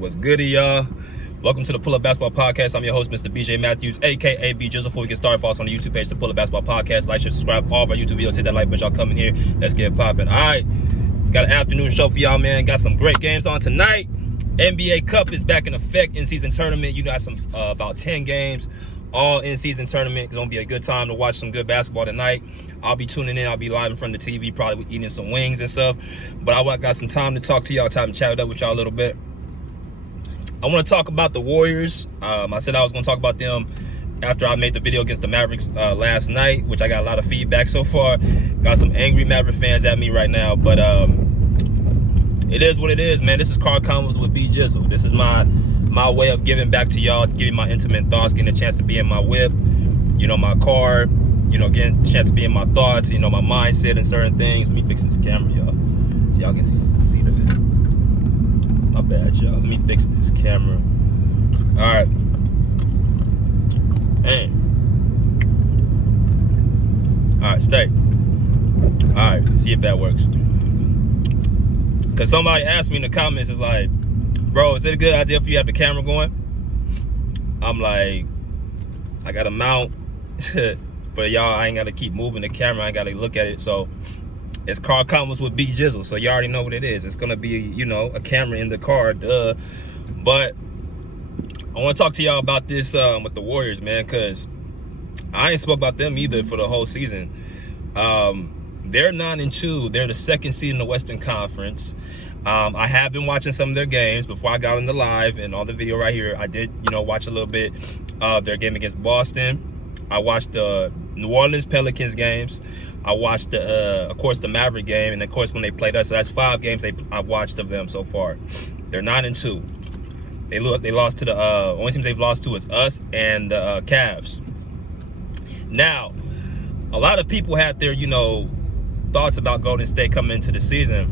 What's good, y'all? Welcome to the Pull Up Basketball Podcast. I'm your host, Mr. BJ Matthews, aka B Jizzle. Before we get started, follow us on the YouTube page, the Pull Up Basketball Podcast. Like, share, subscribe, all of our YouTube videos. Hit that like button. Y'all come in here. Let's get popping. All right, got an afternoon show for y'all, man. Got some great games on tonight. NBA Cup is back in effect. In-season tournament. You got some about 10 games. All in-season tournament. It's gonna be a good time to watch some good basketball tonight. I'll be tuning in. I'll be live in front of the TV, probably eating some wings and stuff. But I got some time to talk to y'all, time to chat up with y'all a little bit. I want to talk about the Warriors. I said I was going to talk about them after I made the video against the Mavericks last night, which I got a lot of feedback so far. Got some angry Maverick fans at me right now, but it is what it is, man. This is Car Combos with B Jizzle. This is my way of giving back to y'all, giving my intimate thoughts, getting a chance to be in my whip, you know, my car, you know, getting a chance to be in my thoughts, you know, my mindset and certain things. Let me fix this camera, y'all, so y'all can see the video. My bad, y'all. Let me fix this camera. All right. Hey. All right, stay. All right, let's see if that works. Because somebody asked me in the comments, it's like, bro, is it a good idea for you to have the camera going? I'm like, I got to mount. For y'all, I ain't got to keep moving the camera. I ain't got to look at it. So it's Car Combos with B Jizzle, so you already know what it is. It's gonna be, you know, a camera in the car, duh. But I want to talk to y'all about this with the Warriors, man, because I ain't spoke about them either for the whole season. They're 9-2. They're the second seed in the Western Conference. I have been watching some of their games before I got on the live and on the video right here. I did, you know, watch a little bit of their game against Boston. I watched the New Orleans Pelicans games. I watched of course, the Maverick game, and of course when they played us. So that's 5 games I've watched of them so far. They're 9-2. They lost to the only teams they've lost to is us and the Cavs. Now, a lot of people had their, you know, thoughts about Golden State coming into the season.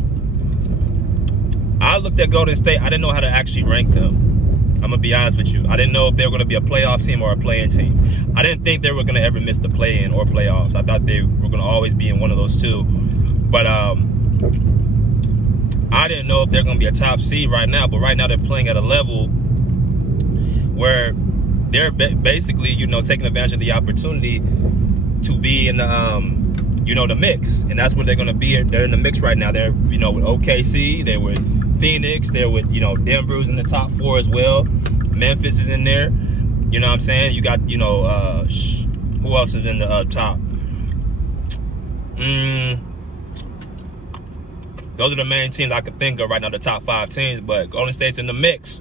I looked at Golden State. I didn't know how to actually rank them. I'm gonna be honest with you. I didn't know if they were gonna be a playoff team or a play-in team. I didn't think they were gonna ever miss the play-in or playoffs. I thought they were gonna always be in one of those two. But I didn't know if they're gonna be a top seed right now. But right now they're playing at a level where they're basically, you know, taking advantage of the opportunity to be in the, you know, the mix, and that's where they're gonna be. They're in the mix right now. They're, you know, with OKC. They were Phoenix, they're with, you know, Denver's in the top 4 as well. Memphis is in there. You know what I'm saying? You got, you know, who else is in the top? Those are the main teams I could think of right now, the top 5 teams. But Golden State's in the mix.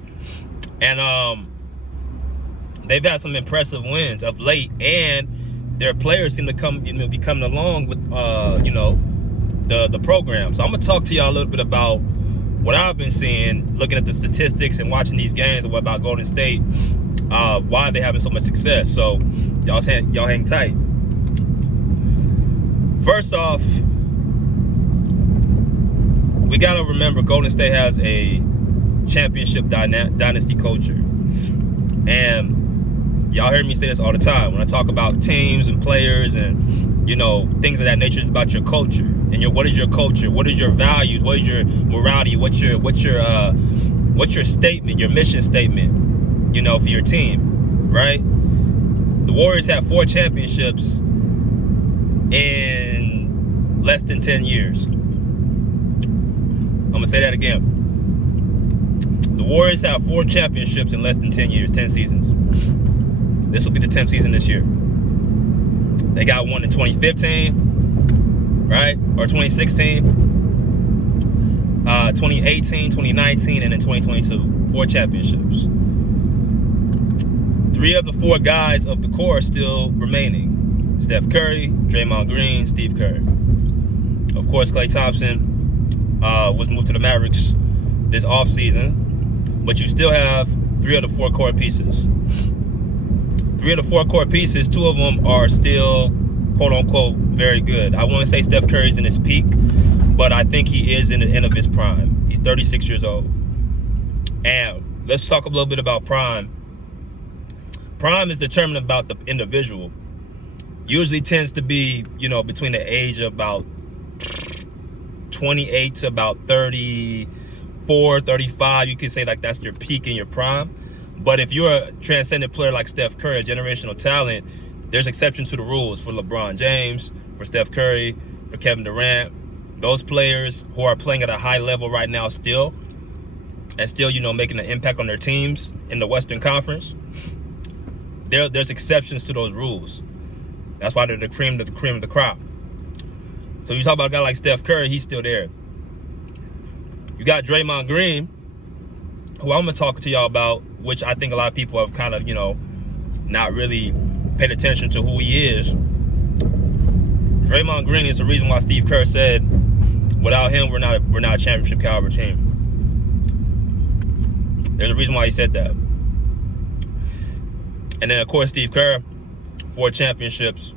And they've had some impressive wins of late. And their players seem to be coming along with, you know, the program. So I'm going to talk to y'all a little bit about what I've been seeing, looking at the statistics and watching these games, and what about Golden State, why they're having so much success. So y'all hang tight. First off, we got to remember Golden State has a championship dynasty culture. And y'all heard me say this all the time. When I talk about teams and players and, you know, things of that nature, it's about your culture. And what is your culture? What is your values? What is your morality? What's your statement, your mission statement, you know, for your team, right? The Warriors have 4 championships in less than 10 years. I'm gonna say that again. The Warriors have 4 championships in less than 10 years, 10 seasons. This will be the 10th season this year. They got one in 2015. Right? Or 2016, 2018, 2019, and then 2022. 4 championships. 3 of the 4 guys of the core are still remaining. Steph Curry, Draymond Green, Steve Kerr. Of course, Klay Thompson was moved to the Mavericks this offseason. But you still have 3 of the 4 core pieces. 3 of the 4 core pieces, 2 of them are still, quote unquote, very good. I want to say Steph Curry's in his peak, but I think he is in the end of his prime. He's 36 years old. And let's talk a little bit about prime. Prime is determined about the individual. Usually tends to be, you know, between the age of about 28 to about 35, 34, 35, you could say like that's your peak in your prime. But if you're a transcendent player like Steph Curry, a generational talent, there's exceptions to the rules for LeBron James, for Steph Curry, for Kevin Durant. Those players who are playing at a high level right now still, and still, making an impact on their teams in the Western Conference, there's exceptions to those rules. That's why they're the cream of the crop. So you talk about a guy like Steph Curry, he's still there. You got Draymond Green, who I'm going to talk to y'all about, which I think a lot of people have kind of, not really paid attention to who he is. Draymond Green is the reason why Steve Kerr said, without him, we're not a championship caliber team. There's a reason why he said that. And then, of course, Steve Kerr, 4 championships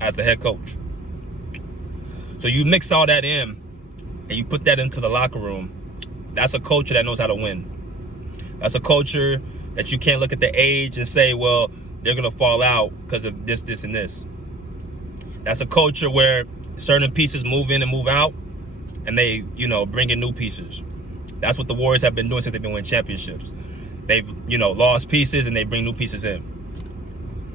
as the head coach. So you mix all that in and you put that into the locker room. That's a culture that knows how to win. That's a culture that you can't look at the age and say, well, they're going to fall out because of this, this, and this. That's a culture where certain pieces move in and move out, and they, bring in new pieces. That's what the Warriors have been doing since they've been winning championships. They've, lost pieces and they bring new pieces in.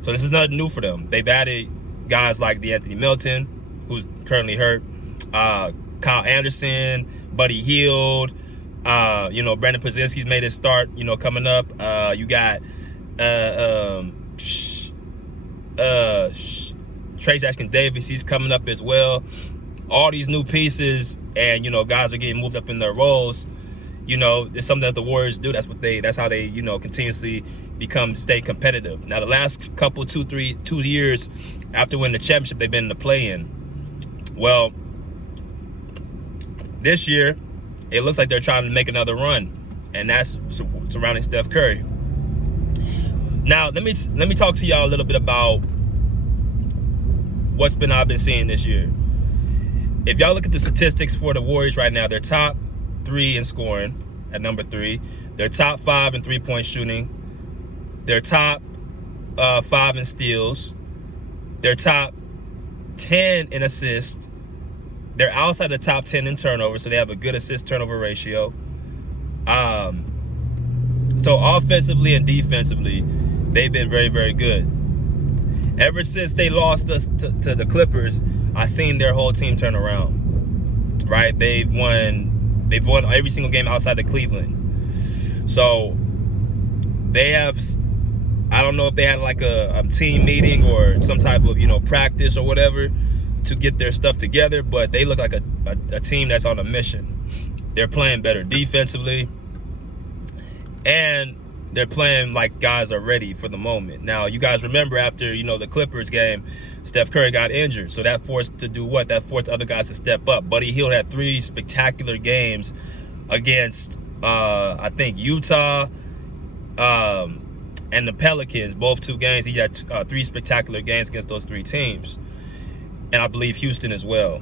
So this is nothing new for them. They've added guys like DeAnthony Melton, who's currently hurt, Kyle Anderson, Buddy Hield, Brandon Podziemski's made his start, coming up. You got Trace Ashton-Davis, he's coming up as well. All these new pieces, and guys are getting moved up in their roles. It's something that the Warriors do. That's how they continuously stay competitive. Now the last couple 2 years after winning the championship, they've been in the play-in. Well, this year it looks like they're trying to make another run, and that's surrounding Steph Curry. Now let me talk to y'all a little bit about what's I've been seeing this year. If y'all look at the statistics for the Warriors right now, they're top 3 in scoring at number 3. They're top 5 in 3-point shooting. They're top 5 in steals. They're top 10 in assists. They're outside the top 10 in turnovers, so they have a good assist-turnover ratio. So offensively and defensively, they've been very, very good. Ever since they lost us to the Clippers, I've seen their whole team turn around. Right? They've won every single game outside of Cleveland. So they have, I don't know if they had like a team meeting or some type of practice or whatever to get their stuff together, but they look like a team that's on a mission. They're playing better defensively, and they're playing like guys are ready for the moment. Now, you guys remember after, the Clippers game, Steph Curry got injured. So that forced to do what? That forced other guys to step up. Buddy Hield had 3 spectacular games against, I think, Utah and the Pelicans. Both 2 games. He had 3 spectacular games against those 3 teams. And I believe Houston as well.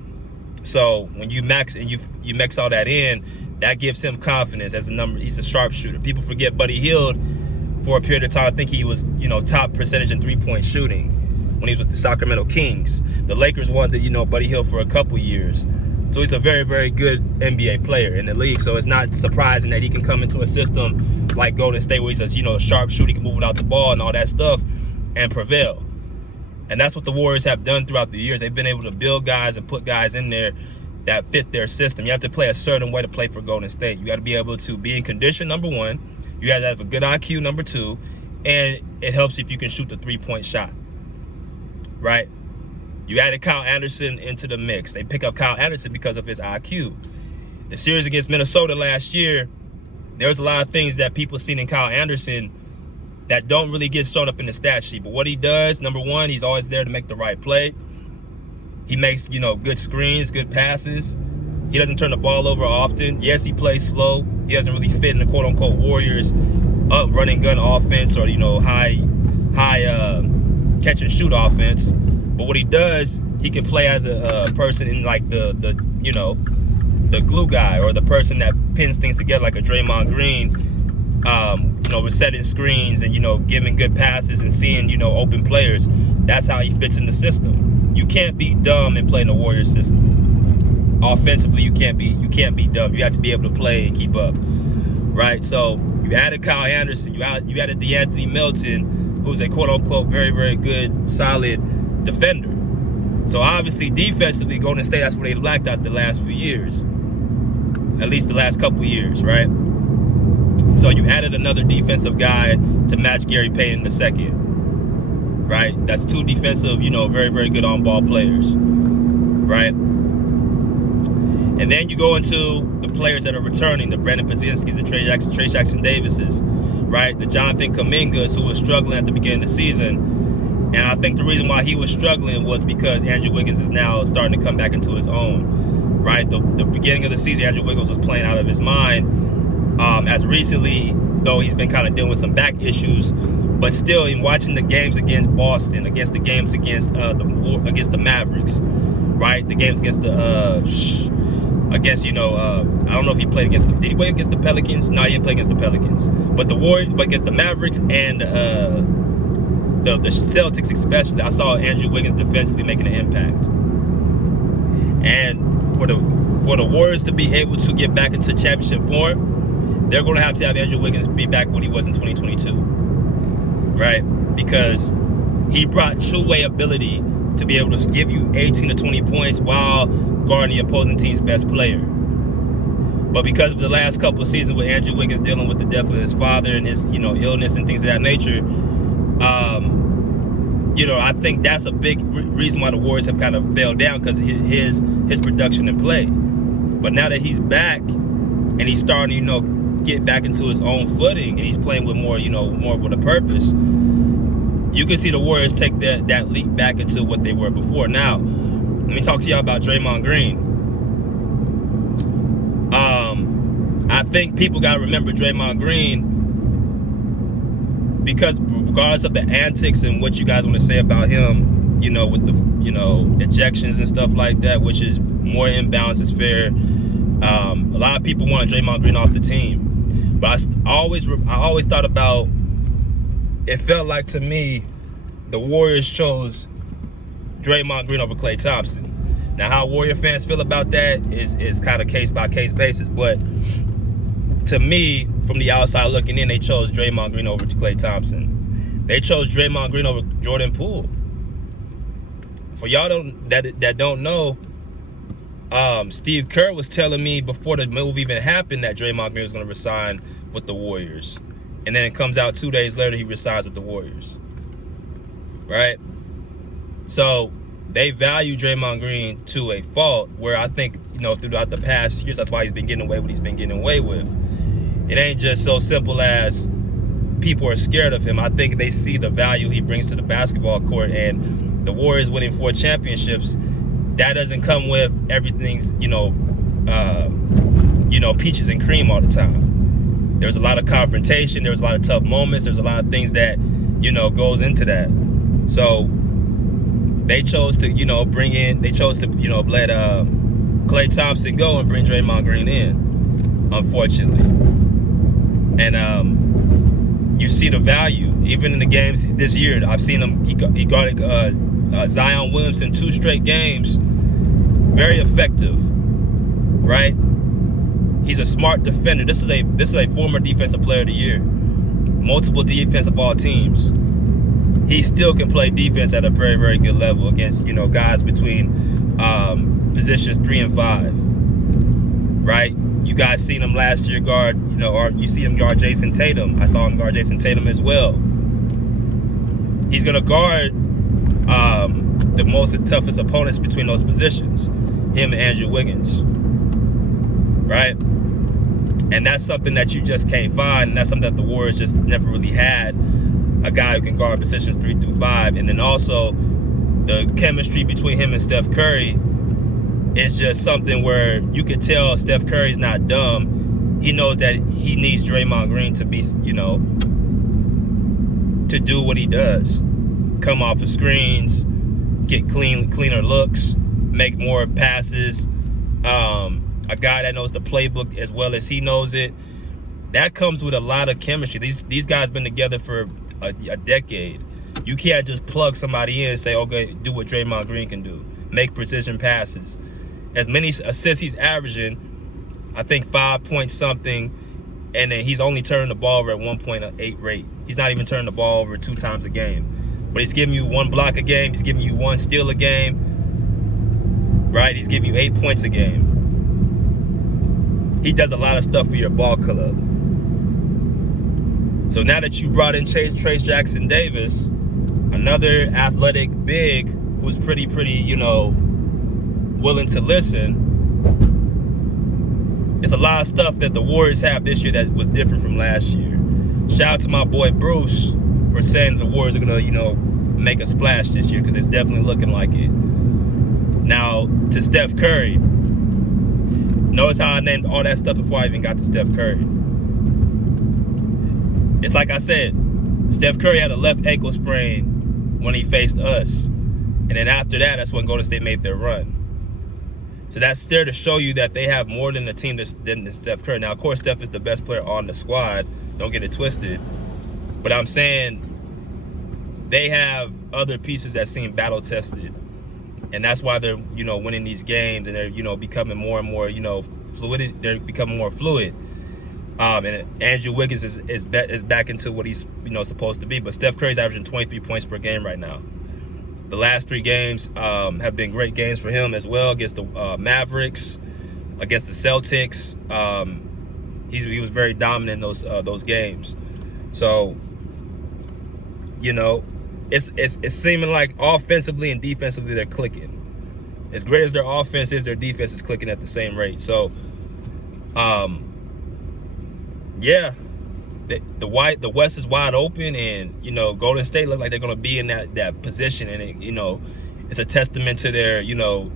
So when you max all that in, that gives him confidence as a number. He's a sharpshooter. People forget Buddy Hield for a period of time. I think he was, top percentage in 3-point shooting when he was with the Sacramento Kings. The Lakers wanted, Buddy Hield for a couple years. So he's a very, very good NBA player in the league. So it's not surprising that he can come into a system like Golden State where he's a sharpshooter, he can move without the ball and all that stuff and prevail. And that's what the Warriors have done throughout the years. They've been able to build guys and put guys in there that fit their system. You have to play a certain way to play for Golden State. You got to be able to be in condition, number 1. You got to have a good IQ, number 2. And it helps if you can shoot the 3-point shot, right? You added Kyle Anderson into the mix. They pick up Kyle Anderson because of his IQ. The series against Minnesota last year, there was a lot of things that people seen in Kyle Anderson that don't really get shown up in the stat sheet. But what he does, number 1, he's always there to make the right play. He makes, good screens, good passes. He doesn't turn the ball over often. Yes, he plays slow. He doesn't really fit in the quote-unquote Warriors running gun offense or, high catch and shoot offense. But what he does, he can play as a person in like the glue guy or the person that pins things together like a Draymond Green. With setting screens and, giving good passes and seeing, open players. That's how he fits in the system. You can't be dumb and play in the Warriors system. offensively, you can't be dumb. You have to be able to play and keep up, right? So you added Kyle Anderson, you added DeAnthony Melton, who's a quote unquote very, very good, solid defender. So obviously, defensively, Golden State, that's what they lacked out the last few years, at least the last couple years, right? So you added another defensive guy to match Gary Payton II, right? That's two defensive, very, very good on-ball players, right? And then you go into the players that are returning, the Brandon Podziemskis, the Trey Jackson Davises, right? The Jonathan Kumingas, who was struggling at the beginning of the season. And I think the reason why he was struggling was because Andrew Wiggins is now starting to come back into his own, right? The beginning of the season, Andrew Wiggins was playing out of his mind. As recently, though, he's been kind of dealing with some back issues, but still, in watching the games against Boston, against the games against the Mavericks, right? The games against I don't know if he played against did he play against the Pelicans? No, he didn't play against the Pelicans. But but against the Mavericks and the Celtics especially, I saw Andrew Wiggins defensively making an impact. And for the Warriors to be able to get back into championship form, they're going to have Andrew Wiggins be back what he was in 2022, right? Because he brought two-way ability to be able to give you 18 to 20 points while guarding the opposing team's best player. But because of the last couple of seasons with Andrew Wiggins dealing with the death of his father and his, illness and things of that nature, I think that's a big reason why the Warriors have kind of fell down, because his production in play. But now that he's back and he's starting to, get back into his own footing and he's playing with more, more with a purpose, you can see the Warriors take that leap back into what they were before. Now, let me talk to y'all about Draymond Green. I think people got to remember Draymond Green, because regardless of the antics and what you guys want to say about him, with the, ejections and stuff like that, which is more imbalance is fair. A lot of people want Draymond Green off the team. But I always thought about, it felt like to me, the Warriors chose Draymond Green over Klay Thompson. Now, how Warrior fans feel about that is kind of case-by-case basis. But to me, from the outside looking in, they chose Draymond Green over Klay Thompson. They chose Draymond Green over Jordan Poole. For y'all that don't know, Steve Kerr was telling me before the move even happened that Draymond Green was going to resign with the Warriors. And then it comes out 2 days later he resigns with the Warriors. Right? So they value Draymond Green to a fault, where I think, throughout the past years, that's why he's been getting away with what he's been getting away with. It ain't just so simple as people are scared of him. I think they see the value he brings to the basketball court, and the Warriors winning 4 championships, that doesn't come with everything's, peaches and cream all the time. There was a lot of confrontation. There was a lot of tough moments. There's a lot of things that, goes into that. So they chose to, let Klay Thompson go and bring Draymond Green in, unfortunately. And you see the value. Even in the games this year, I've seen him, he guarded Zion Williamson 2 straight games. Very effective, right? He's a smart defender. This is a former defensive player of the year. Multiple defensive all teams. He still can play defense at a very, very good level against, guys between positions 3 and 5. Right? You guys seen him last year guard, or you see him guard Jason Tatum. I saw him guard Jason Tatum as well. He's gonna guard the most toughest opponents between those positions, him and Andrew Wiggins, right? And that's something that you just can't find, and that's something that the Warriors just never really had, a guy who can guard positions 3 through 5. And then also the chemistry between him and Steph Curry is just something where you could tell Steph Curry's not dumb. He knows that he needs Draymond Green to be, to do what he does. Come off of screens, get cleaner looks, make more passes. A guy that knows the playbook as well as he knows it. That comes with a lot of chemistry. These guys been together for a decade. You can't just plug somebody in and say, okay, do what Draymond Green can do. Make precision passes. as many assists he's averaging, I think 5 point something, and then he's only turning the ball over at 1.8 rate. He's not even turning the ball over 2 times a game. But he's giving you 1 block a game. He's giving you 1 steal a game. Right? He's giving you 8 points a game. He does a lot of stuff for your ball club. So now that you brought in Trayce Jackson Davis, another athletic big who's pretty, willing to listen, it's a lot of stuff that the Warriors have this year that was different from last year. Shout out to my boy Bruce for saying the Warriors are going to, make a splash this year, because it's definitely looking like it. Now, to Steph Curry. Notice how I named all that stuff before I even got to Steph Curry. It's like I said, Steph Curry had a left ankle sprain when he faced us. And then after that, that's when Golden State made their run. So that's there to show you that they have more than a team than Steph Curry. Now, of course, Steph is the best player on the squad. Don't get it twisted. But I'm saying they have other pieces that seem battle-tested. And that's why they're, winning these games, and they're, becoming more and more, fluid. They're becoming more fluid. And Andrew Wiggins is back into what he's, supposed to be. But Steph Curry's averaging 23 points per game right now. The last 3 games have been great games for him as well, against the Mavericks, against the Celtics. He was very dominant in those games. So, it's seeming like offensively and defensively they're clicking. As great as their offense is, their defense is clicking at the same rate. So, yeah, the West is wide open, and Golden State look like they're going to be in that position, and it's a testament to their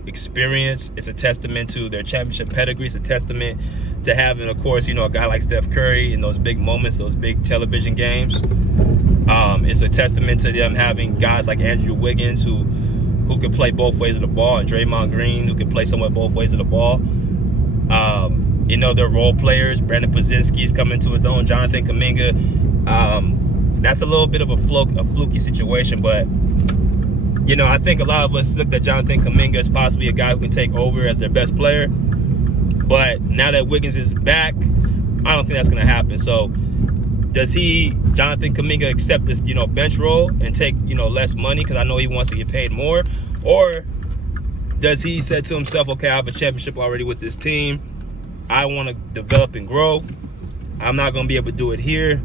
experience. It's a testament to their championship pedigree. It's a testament to having, of course, a guy like Steph Curry in those big moments, those big television games. It's a testament to them having guys like Andrew Wiggins who can play both ways of the ball, and Draymond Green who can play somewhat both ways of the ball. They're role players. Brandon Podziemski's coming to his own. Jonathan Kuminga. That's a little bit of a fluky situation, but I think a lot of us looked at Jonathan Kuminga as possibly a guy who can take over as their best player. But now that Wiggins is back, I don't think that's going to happen. So does Jonathan Kuminga, accept this, bench role and take, less money because I know he wants to get paid more? Or does he say to himself, okay, I have a championship already with this team. I want to develop and grow. I'm not going to be able to do it here.